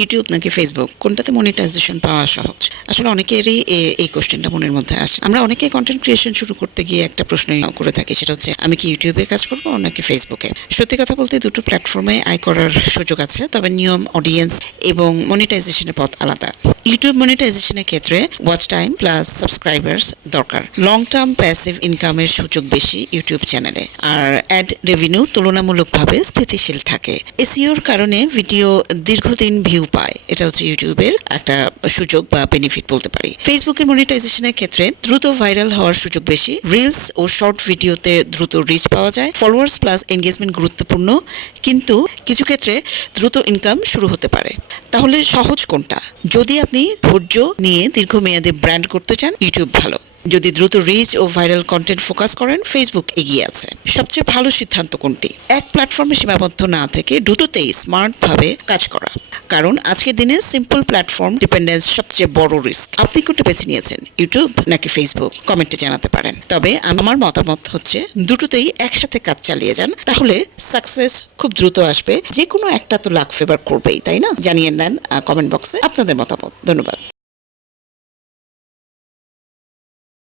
YouTube নাকি Facebook, কোনটাতে monetization পাওয়া সহজ? আসলে অনেকেরই এই কোশ্চেনটা মনের মধ্যে আসে। আমরা অনেকে কন্টেন্ট ক্রিয়েশন শুরু করতে গিয়ে একটা প্রশ্নই করে থাকি, সেটা হচ্ছে আমি কি ইউটিউবে কাজ করবো নাকি ফেসবুকে? সত্যি কথা বলতে দুটো প্ল্যাটফর্মে আয় করার সুযোগ আছে, তবে নিয়ম, অডিয়েন্স এবং মনিটাইজেশনের পথ আলাদা। ইউটিউব মনিটাইজেশনের ক্ষেত্রে ওয়াচ টাইম প্লাস সাবস্ক্রাইবার্স দরকার। লং টার্ম প্যাসিভ ইনকামের সুযোগ বেশি ইউটিউব চ্যানেলে, আর অ্যাড রেভিনিউ তুলনামূলকভাবে স্থিতিশীল থাকে। এসইওর কারণে ভিডিও দীর্ঘদিন ভিউ পায়, এটা হচ্ছে ইউটিউবের একটা সুযোগ বা বেনিফিট বলতে পারি। ফেসবুকের মনিটাইজেশনের ক্ষেত্রে দ্রুত ভাইরাল হওয়ার সুযোগ বেশি, রিলস ও শর্ট ভিডিওতে দ্রুত রিচ পাওয়া যায়, ফলোয়ার্স প্লাস এনগেজমেন্ট গুরুত্বপূর্ণ, কিন্তু কিছু ক্ষেত্রে দ্রুত ইনকাম শুরু হতে পারে। তাহলে সহজ কোনটা? যদি আপনি ধৈর্য নিয়ে দীর্ঘমেয়াদে ব্র্যান্ড করতে চান, ইউটিউব ভালো। যদি দ্রুত রিচ ও ভাইরাল কন্টেন্ট ফোকাস করেন, ফেসবুক এগিয়ে আছে। সবচেয়ে ভালো সিদ্ধান্ত কোনটি? এক প্ল্যাটফর্মে সীমাবদ্ধ না থেকে দুটোতেই স্মার্টভাবে কাজ করা, কারণ আজকের দিনে সিম্পল প্ল্যাটফর্ম ডিপেন্ডেন্স সবচেয়ে বড় রিস্ক। আপনি কোনটা বেছে নিয়েছেন, ইউটিউব নাকি ফেসবুক? কমেন্টে জানাতে পারেন। তবে আমার মতামত হচ্ছে দুটোতেই একসাথে কাজ চালিয়ে যান, তাহলে সাকসেস খুব দ্রুত আসবে। যে কোনো একটা তো লাক ফেভার করবেই, তাই না? জানিয়ে দেন কমেন্ট বক্সে আপনাদের মতামত। ধন্যবাদ।